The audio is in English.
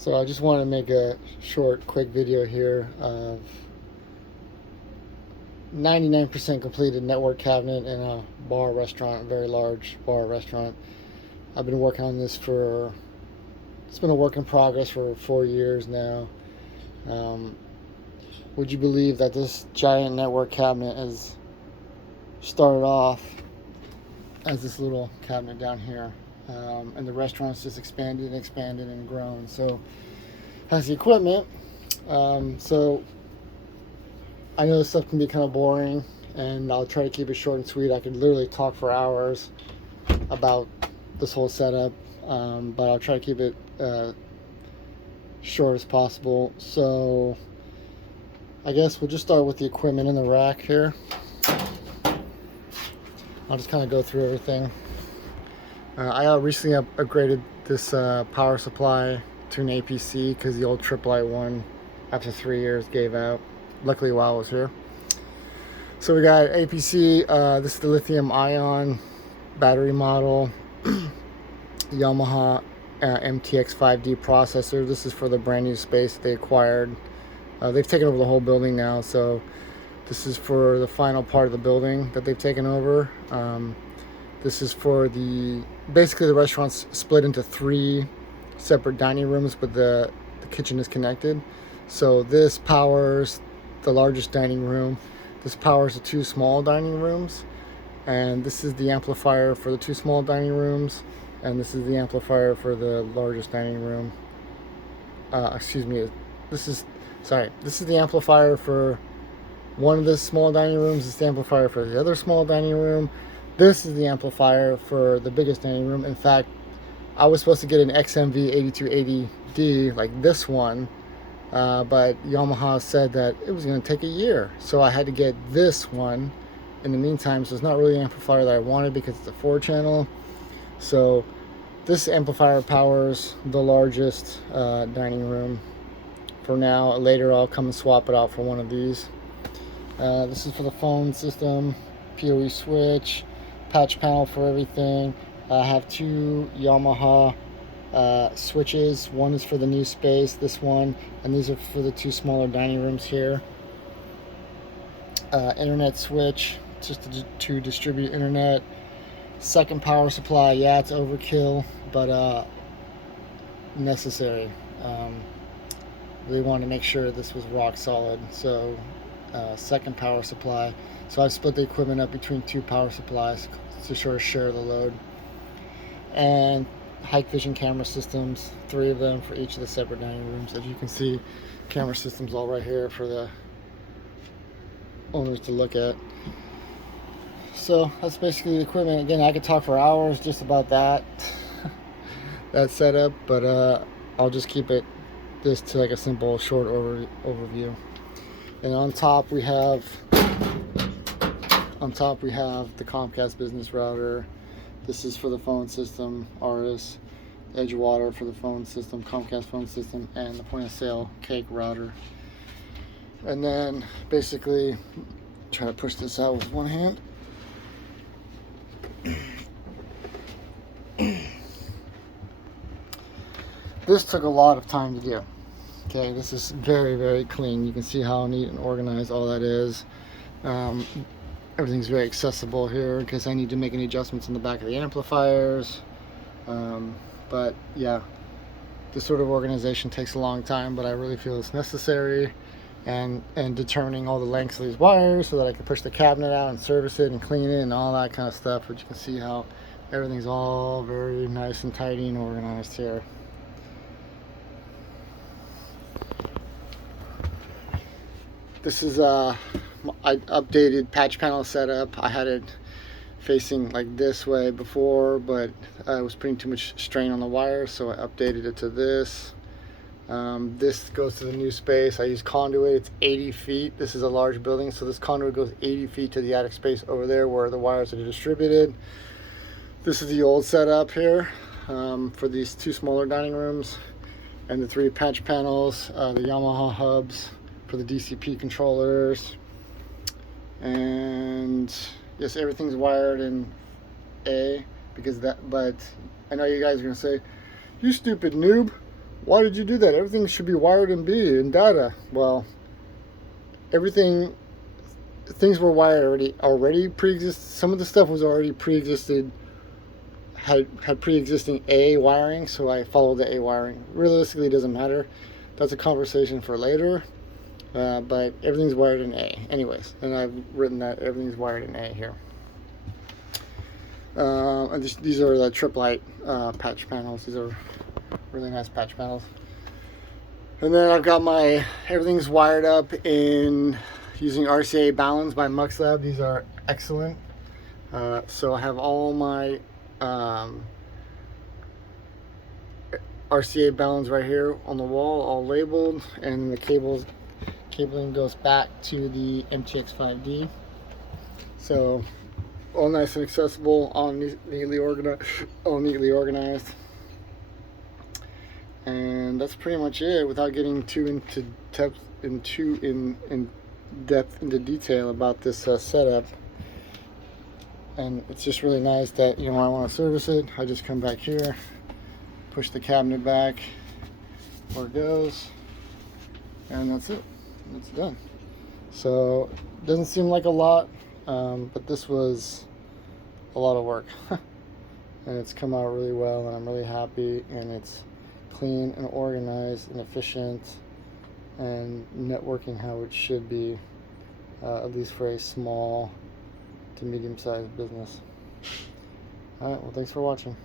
So I just wanted to make a short, quick video here of 99% completed network cabinet in a bar restaurant, a very large bar restaurant. I've been working on this it's been a work in progress for 4 years now. Um, would you believe that this giant network cabinet has started off as this little cabinet down here? And the restaurant's just expanded and expanded and grown. So has the equipment. So I know this stuff can be kind of boring, and I'll try to keep it short and sweet. I could literally talk for hours about this whole setup, but I'll try to keep it short as possible. So I guess we'll just start with the equipment in the rack here. I'll just kind of go through everything. I recently upgraded this power supply to an APC because the old Triple one, after 3 years, gave out. Luckily, while I was here. So we got APC. This is the lithium ion battery model. Yamaha MTX 5D processor. This is for the brand new space they acquired. They've taken over the whole building now, so this is for the final part of the building that they've taken over. This is for basically the restaurant's split into 3 separate dining rooms, but the kitchen is connected. So this powers the largest dining room. This powers the 2 small dining rooms, and this is the amplifier for the 2 small dining rooms, and this is the amplifier for the largest dining room. This is the amplifier for one of the small dining rooms. This is the amplifier for the other small dining room. This is the amplifier for the biggest dining room. In fact, I was supposed to get an XMV 8280D like this one, but Yamaha said that it was going to take a year, so I had to get this one in the meantime. So it's not really an amplifier that I wanted because it's a 4-channel. So this amplifier powers the largest dining room for now. Later I'll come and swap it out for one of these. This is for the phone system, PoE switch, patch panel for everything. I have 2 Yamaha switches. One is for the new space, this one, and these are for the 2 smaller dining rooms here. Internet switch, just to distribute internet. Second power supply, yeah, it's overkill, but necessary. Really wanted to make sure this was rock solid, so second power supply. So I've split the equipment up between 2 power supplies to sort of share the load. And Hikvision camera systems, 3 of them for each of the separate dining rooms. As you can see, camera systems all right here for the owners to look at. So that's basically the equipment. Again, I could talk for hours just about that that setup, but I'll just keep this to like a simple short overview. And on top we have the Comcast business router. This is for the phone system, Aorus, Edgewater for the phone system, Comcast phone system, and the point of sale cake router. And then basically try to push this out with one hand. This took a lot of time to do. Okay, this is very, very clean. You can see how neat and organized all that is. Everything's very accessible here in case I need to make any adjustments in the back of the amplifiers. But yeah, this sort of organization takes a long time, but I really feel it's necessary. And determining all the lengths of these wires so that I can push the cabinet out and service it and clean it and all that kind of stuff. But you can see how everything's all very nice and tidy and organized here. This is I updated patch panel setup. I had it facing like this way before, but I was putting too much strain on the wire, so I updated it to this. This goes to the new space. I use conduit. It's 80 feet. This is a large building, so this conduit goes 80 feet to the attic space over there where the wires are distributed. This is the old setup here for these 2 smaller dining rooms and the 3 patch panels, the Yamaha hubs for the DCP controllers. And yes, everything's wired in A but I know you guys are gonna say, "You stupid noob, why did you do that? Everything should be wired in B in data. Well, things were wired already pre-exist. Some of the stuff was already pre-existed, had pre-existing A wiring, so I followed the A wiring. Realistically, it doesn't matter. That's a conversation for later. But everything's wired in A anyways, and I've written that everything's wired in A here. And these are the Tripp Lite patch panels. These are really nice patch panels. And then I've got everything's wired up in using RCA Balance by MuxLab. These are excellent. So I have all my RCA Balance right here on the wall, all labeled, and the cabling goes back to the MTX5D. So all nice and accessible, all neatly organized. And that's pretty much it, without getting too in depth into detail about this setup. And it's just really nice that, when I want to service it, I just come back here, push the cabinet back where it goes, and that's it. It's done. So it doesn't seem like a lot, but this was a lot of work. And it's come out really well, and I'm really happy, and it's clean and organized and efficient and networking how it should be, at least for a small to medium-sized business. Alright, well, thanks for watching.